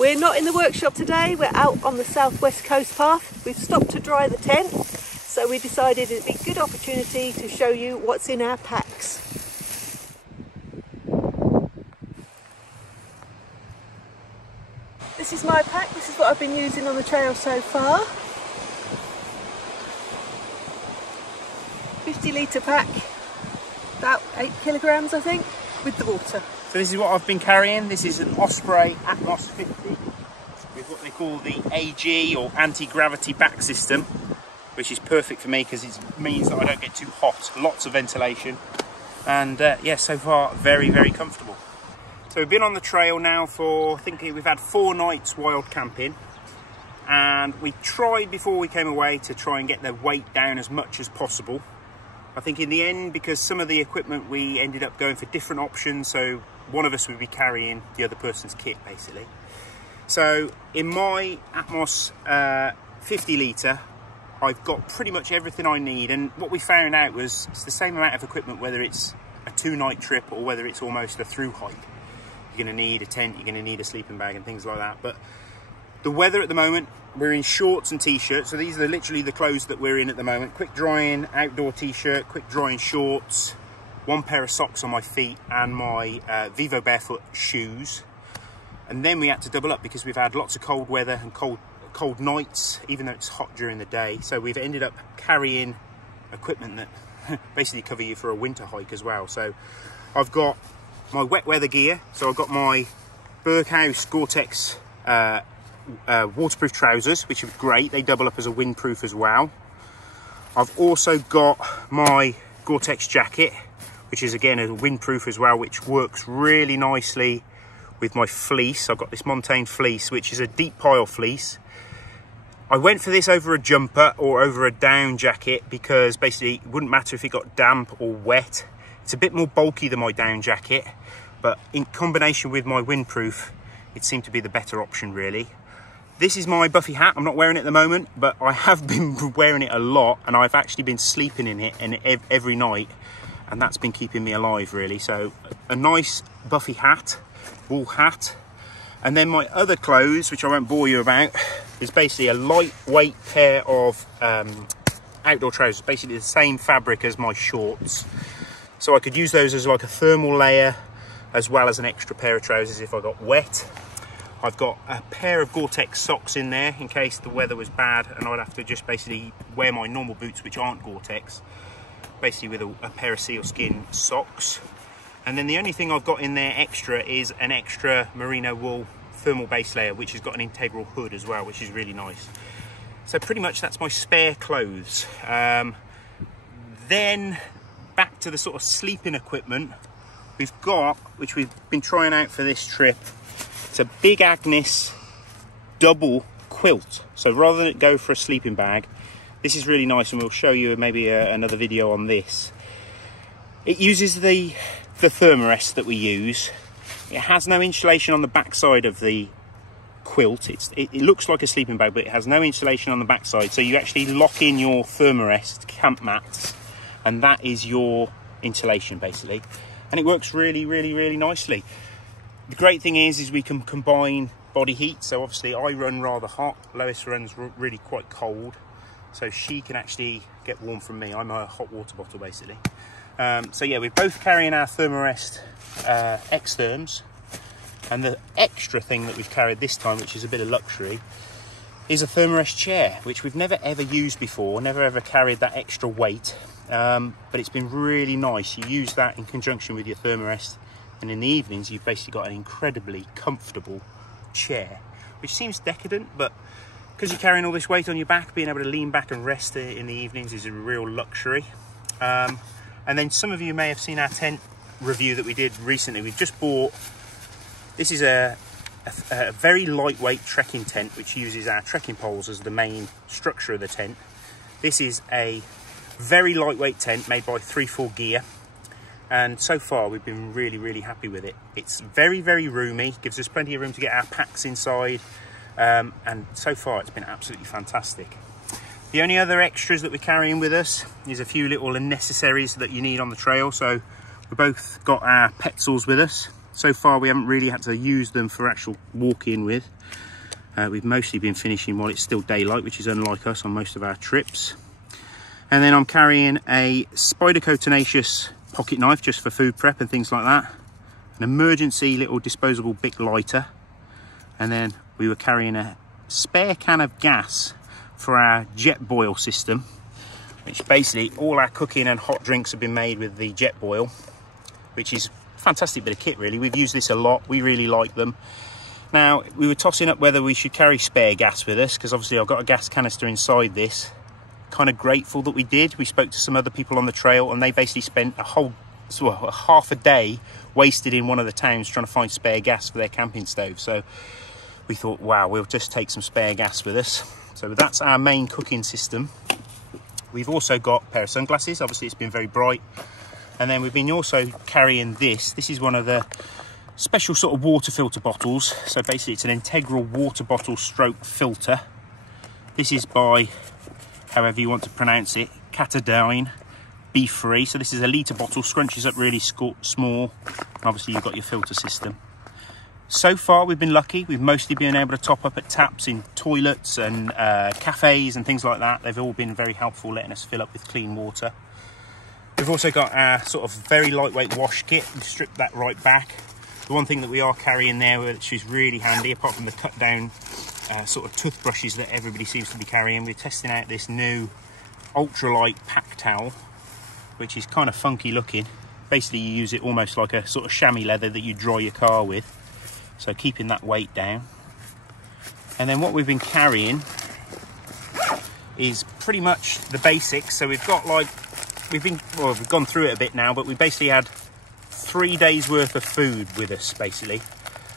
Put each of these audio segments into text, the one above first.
We're not in the workshop today, we're out on the southwest coast path. We've stopped to dry the tent, so we decided it'd be a good opportunity to show you what's in our packs. This is my pack, this is what I've been using on the trail so far. 50-litre pack, about 8 kilograms I think, with the water. So this is what I've been carrying. This is an Osprey Atmos 50 with what they call the AG or anti-gravity back system, which is perfect for me because it means that I don't get too hot. Lots of ventilation, and yeah, so far very, very comfortable. So we've been on the trail now for, I think we've had 4 nights wild camping, and we tried before we came away to try and get the weight down as much as possible. I think in the end, because some of the equipment, we ended up going for different options, so one of us would be carrying the other person's kit basically. So in my Atmos 50 litre, I've got pretty much everything I need, and what we found out was it's the same amount of equipment whether it's a 2-night trip or whether it's almost a through hike. You're going to need a tent, you're going to need a sleeping bag and things like that. But the weather at the moment, we're in shorts and t-shirts, so these are literally the clothes that we're in at the moment. Quick drying outdoor t-shirt, quick drying shorts, 1 pair of socks on my feet and my Vivo barefoot shoes. And then we had to double up because we've had lots of cold weather and cold nights, even though it's hot during the day. So we've ended up carrying equipment that basically cover you for a winter hike as well. So I've got my wet weather gear, so I've got my Berghaus Gore-Tex waterproof trousers, which are great. They double up as a windproof as well. I've also got my Gore-Tex jacket, which is again a windproof as well, which works really nicely with my fleece. I've got this Montane fleece, which is a deep pile fleece. I went for this over a jumper or over a down jacket because basically it wouldn't matter if it got damp or wet. It's a bit more bulky than my down jacket, but in combination with my windproof, it seemed to be the better option really. This is my Buffy hat. I'm not wearing it at the moment, but I have been wearing it a lot, and I've actually been sleeping in it every night, and that's been keeping me alive really. So a nice Buffy hat, wool hat. And then my other clothes, which I won't bore you about, is basically a lightweight pair of outdoor trousers, basically the same fabric as my shorts. So I could use those as like a thermal layer, as well as an extra pair of trousers if I got wet. I've got a pair of Gore-Tex socks in there in case the weather was bad and I'd have to just basically wear my normal boots, which aren't Gore-Tex, basically with a pair of sealskin socks. And then the only thing I've got in there extra is an extra merino wool thermal base layer, which has got an integral hood as well, which is really nice. So pretty much that's my spare clothes. Then back to the sort of sleeping equipment we've got, which we've been trying out for this trip. It's a big Agnes double quilt. So rather than it go for a sleeping bag, this is really nice, and we'll show you maybe another video on this. It uses the Thermarest that we use. It has no insulation on the back side of the quilt. It looks like a sleeping bag, but it has no insulation on the back side. So you actually lock in your Thermarest camp mats, and that is your insulation basically. And it works really, really, really nicely. The great thing is we can combine body heat. So obviously I run rather hot. Lois runs really quite cold. So she can actually get warm from me. I'm a hot water bottle basically. So yeah, we're both carrying our Thermarest X-Therms. And the extra thing that we've carried this time, which is a bit of luxury, is a Thermarest chair, which we've never ever used before, never ever carried that extra weight. But it's been really nice. You use that in conjunction with your Thermarest, and in the evenings you've basically got an incredibly comfortable chair, which seems decadent, but because you're carrying all this weight on your back, being able to lean back and rest in the evenings is a real luxury. And then some of you may have seen our tent review that we did recently. We've just bought, this is a very lightweight trekking tent, which uses our trekking poles as the main structure of the tent. This is a very lightweight tent made by 3-4 Gear, and so far we've been really, really happy with it. It's very, very roomy, gives us plenty of room to get our packs inside, and so far it's been absolutely fantastic. The only other extras that we're carrying with us is a few little necessaries that you need on the trail. So we've both got our petzels with us, So far we haven't really had to use them for actual walking with. We've mostly been finishing while it's still daylight, which is unlike us on most of our trips. And then I'm carrying a Spyderco Tenacious pocket knife just for food prep and things like that. An emergency little disposable Bic lighter. And then we were carrying a spare can of gas for our jet boil system, which basically all our cooking and hot drinks have been made with the jet boil, which is a fantastic bit of kit really. We've used this a lot, we really like them. Now, we were tossing up whether we should carry spare gas with us, because obviously I've got a gas canister inside this. Kind of grateful that we did. We spoke to some other people on the trail and they basically spent half a day wasted in one of the towns trying to find spare gas for their camping stove. So we thought, wow, we'll just take some spare gas with us. So that's our main cooking system. We've also got a pair of sunglasses. Obviously it's been very bright. And then we've been also carrying this. This is one of the special sort of water filter bottles. So basically it's an integral water bottle stroke filter. This is by, however you want to pronounce it, Catadine, beef free. So this is a litre bottle, scrunches up really small. And obviously you've got your filter system. So far we've been lucky. We've mostly been able to top up at taps in toilets and cafes and things like that. They've all been very helpful, letting us fill up with clean water. We've also got our sort of very lightweight wash kit. We've stripped that right back. The one thing that we are carrying there, which is really handy, apart from the cut down sort of toothbrushes that everybody seems to be carrying, we're testing out this new ultralight pack towel, which is kind of funky looking. Basically you use it almost like a sort of chamois leather that you dry your car with, so keeping that weight down. And then what we've been carrying is pretty much the basics. So we've got like, we've gone through it a bit now, but we basically had 3 days worth of food with us basically.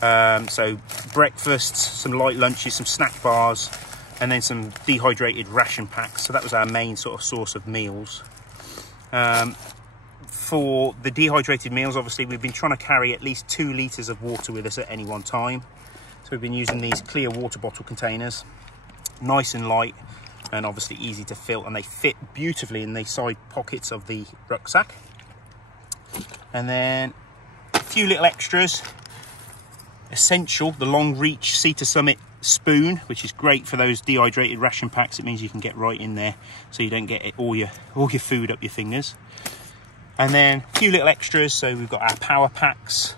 So breakfasts, some light lunches, some snack bars, and then some dehydrated ration packs. So that was our main sort of source of meals. For the dehydrated meals, obviously we've been trying to carry at least 2 litres of water with us at any one time. So we've been using these clear water bottle containers, nice and light and obviously easy to fill, and they fit beautifully in the side pockets of the rucksack. And then a few little extras. Essential, the long reach Sea to Summit spoon, which is great for those dehydrated ration packs. It means you can get right in there so you don't get all your food up your fingers. And then a few little extras. So we've got our power packs,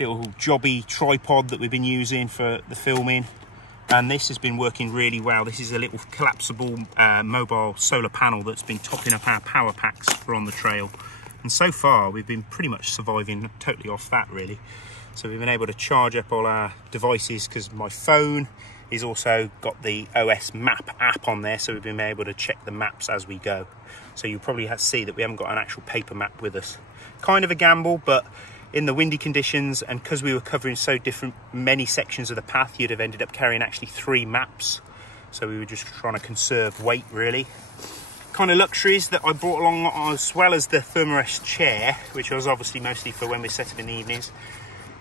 little jobby tripod that we've been using for the filming, and this has been working really well. This is a little collapsible mobile solar panel that's been topping up our power packs for on the trail. And so far we've been pretty much surviving totally off that really. So we've been able to charge up all our devices, because my phone is also got the OS map app on there, so we've been able to check the maps as we go. So you probably have to see that we haven't got an actual paper map with us. Kind of a gamble, but in the windy conditions and because we were covering so many sections of the path, you'd have ended up carrying actually 3 maps. So we were just trying to conserve weight really. Kind of luxuries that I brought along, as well as the Thermarest chair, which was obviously mostly for when we set up in the evenings.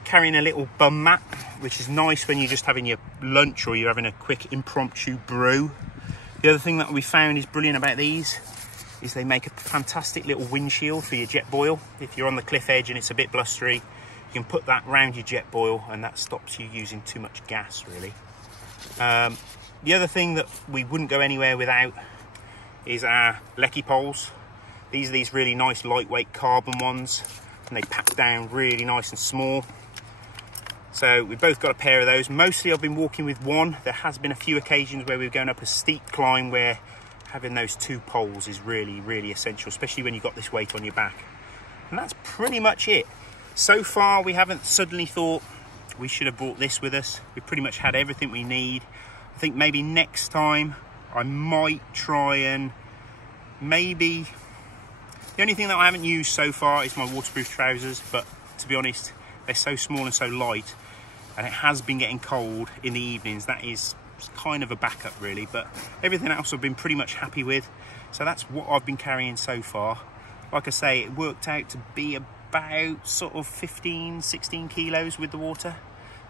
Carrying a little bum mat, which is nice when you're just having your lunch or you're having a quick impromptu brew. The other thing that we found is brilliant about these is they make a fantastic little windshield for your jet boil. If you're on the cliff edge and it's a bit blustery, you can put that round your jet boil and that stops you using too much gas really. The other thing that we wouldn't go anywhere without is our Lecky Poles. These are these really nice lightweight carbon ones, and they pack down really nice and small. So we've both got a pair of those. Mostly I've been walking with one. There has been a few occasions where we're going up a steep climb where having those 2 poles is really, really essential, especially when you've got this weight on your back. And that's pretty much it. So far we haven't suddenly thought we should have brought this with us. We've pretty much had everything we need. I think maybe next time I might try and maybe... The only thing that I haven't used so far is my waterproof trousers, but to be honest, they're so small and so light, and it has been getting cold in the evenings. That is kind of a backup really, but everything else I've been pretty much happy with. So that's what I've been carrying so far. Like I say, it worked out to be about sort of 15-16 kilos with the water.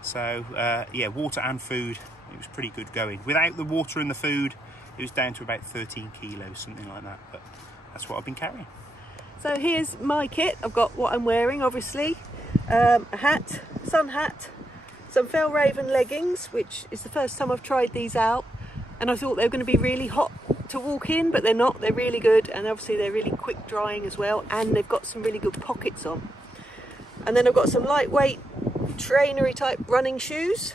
So yeah, water and food, it was pretty good going. Without the water and the food, it was down to about 13 kilos, something like that, but that's what I've been carrying. So here's my kit. I've got what I'm wearing obviously. a hat, sun hat, some Fjällräven leggings, which is the first time I've tried these out, and I thought they were going to be really hot to walk in, but they're not. They're really good, and obviously they're really quick drying as well, and they've got some really good pockets on. And then I've got some lightweight trainery type running shoes.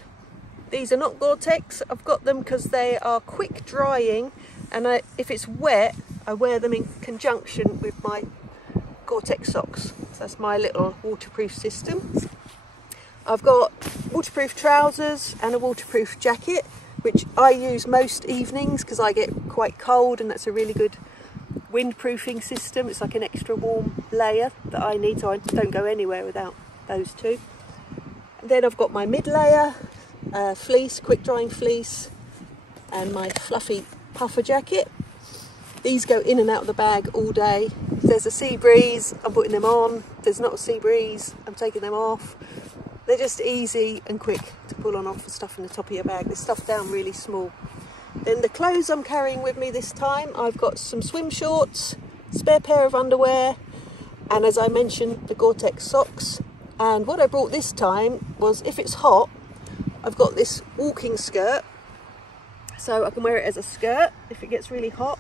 These are not Gore-Tex. I've got them because they are quick drying, and if it's wet I wear them in conjunction with my Gore-Tex socks. So that's my little waterproof system. I've got waterproof trousers and a waterproof jacket, which I use most evenings because I get quite cold, and that's a really good windproofing system. It's like an extra warm layer that I need, so I don't go anywhere without those two. And then I've got my mid layer, fleece, quick drying fleece, and my fluffy puffer jacket. These go in and out of the bag all day. If there's a sea breeze, I'm putting them on. If there's not a sea breeze, I'm taking them off. They're just easy and quick to pull on off the stuff in the top of your bag. They're stuffed down really small. Then the clothes I'm carrying with me this time, I've got some swim shorts, spare pair of underwear, and as I mentioned, the Gore-Tex socks. And what I brought this time was, if it's hot, I've got this walking skirt, so I can wear it as a skirt if it gets really hot.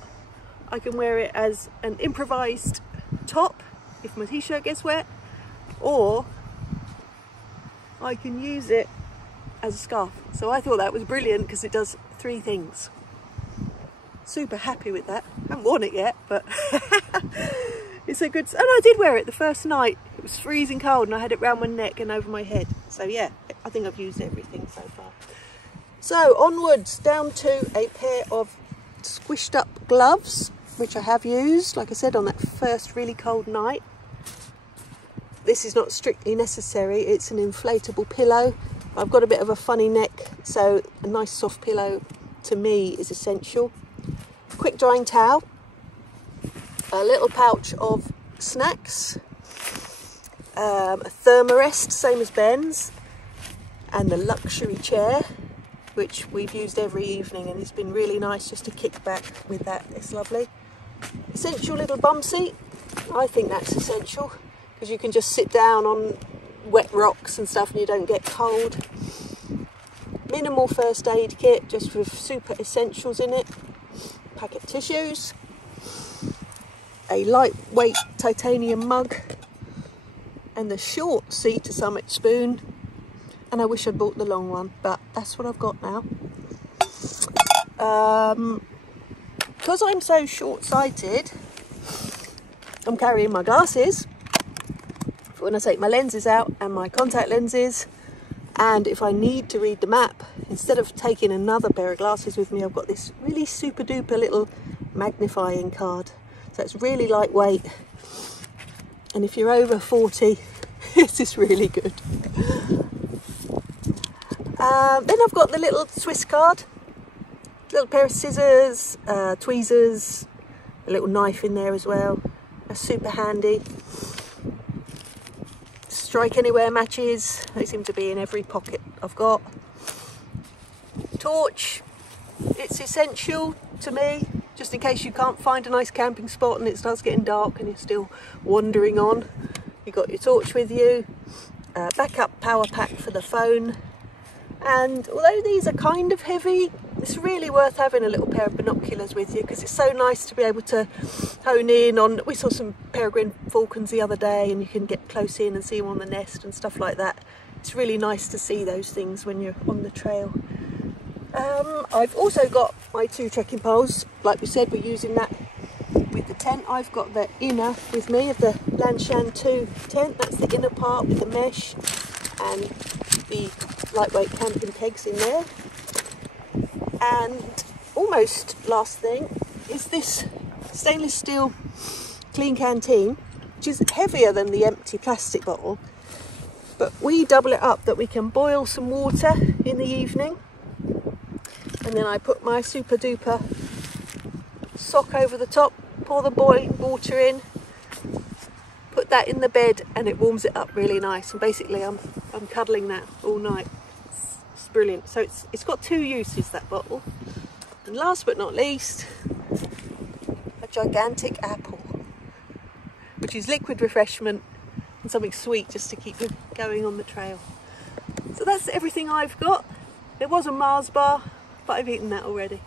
I can wear it as an improvised top if my t-shirt gets wet, or I can use it as a scarf. So I thought that was brilliant because it does three things. Super happy with that. I haven't worn it yet, but it's a good... And I did wear it the first night. It was freezing cold and I had it round my neck and over my head. So yeah, I think I've used everything so far. So onwards, down to a pair of squished up gloves, which I have used, like I said, on that first really cold night. This is not strictly necessary, it's an inflatable pillow. I've got a bit of a funny neck, so a nice soft pillow to me is essential. Quick drying towel, a little pouch of snacks, a Thermarest, same as Ben's, and the luxury chair, which we've used every evening, and it's been really nice just to kick back with that. It's lovely. Essential little bum seat. I think that's essential because you can just sit down on wet rocks and stuff and you don't get cold. Minimal first aid kit, just with super essentials in it. Packet tissues, a lightweight titanium mug, and the short sea to summit spoon. And I wish I'd bought the long one, but that's what I've got now. Because I'm so short-sighted, I'm carrying my glasses for when I take my lenses out, and my contact lenses, and if I need to read the map, instead of taking another pair of glasses with me, I've got this really super duper little magnifying card. So it's really lightweight, and if you're over 40, this is really good. Then I've got the little Swiss card, little pair of scissors, tweezers, a little knife in there as well. That's super handy. Strike anywhere matches, they seem to be in every pocket I've got. Torch, it's essential to me, just in case you can't find a nice camping spot and it starts getting dark and you're still wandering on. You've got your torch with you, backup power pack for the phone. And although these are kind of heavy, it's really worth having a little pair of binoculars with you because it's so nice to be able to hone in on. We saw some peregrine falcons the other day and you can get close in and see them on the nest and stuff like that. It's really nice to see those things when you're on the trail. I've also got my 2 trekking poles. Like we said, we're using that with the tent. I've got the inner with me of the Lanshan 2 tent. That's the inner part with the mesh and the lightweight camping kegs in there. And almost last thing is this stainless steel clean canteen, which is heavier than the empty plastic bottle, but we double it up that we can boil some water in the evening, and then I put my super duper sock over the top, pour the boiling water in, put that in the bed, and it warms it up really nice. And basically I'm cuddling that all night. It's brilliant. So it's got 2 uses, that bottle. And last but not least, a gigantic apple, which is liquid refreshment and something sweet just to keep me going on the trail. So that's everything I've got. There was a Mars bar, but I've eaten that already.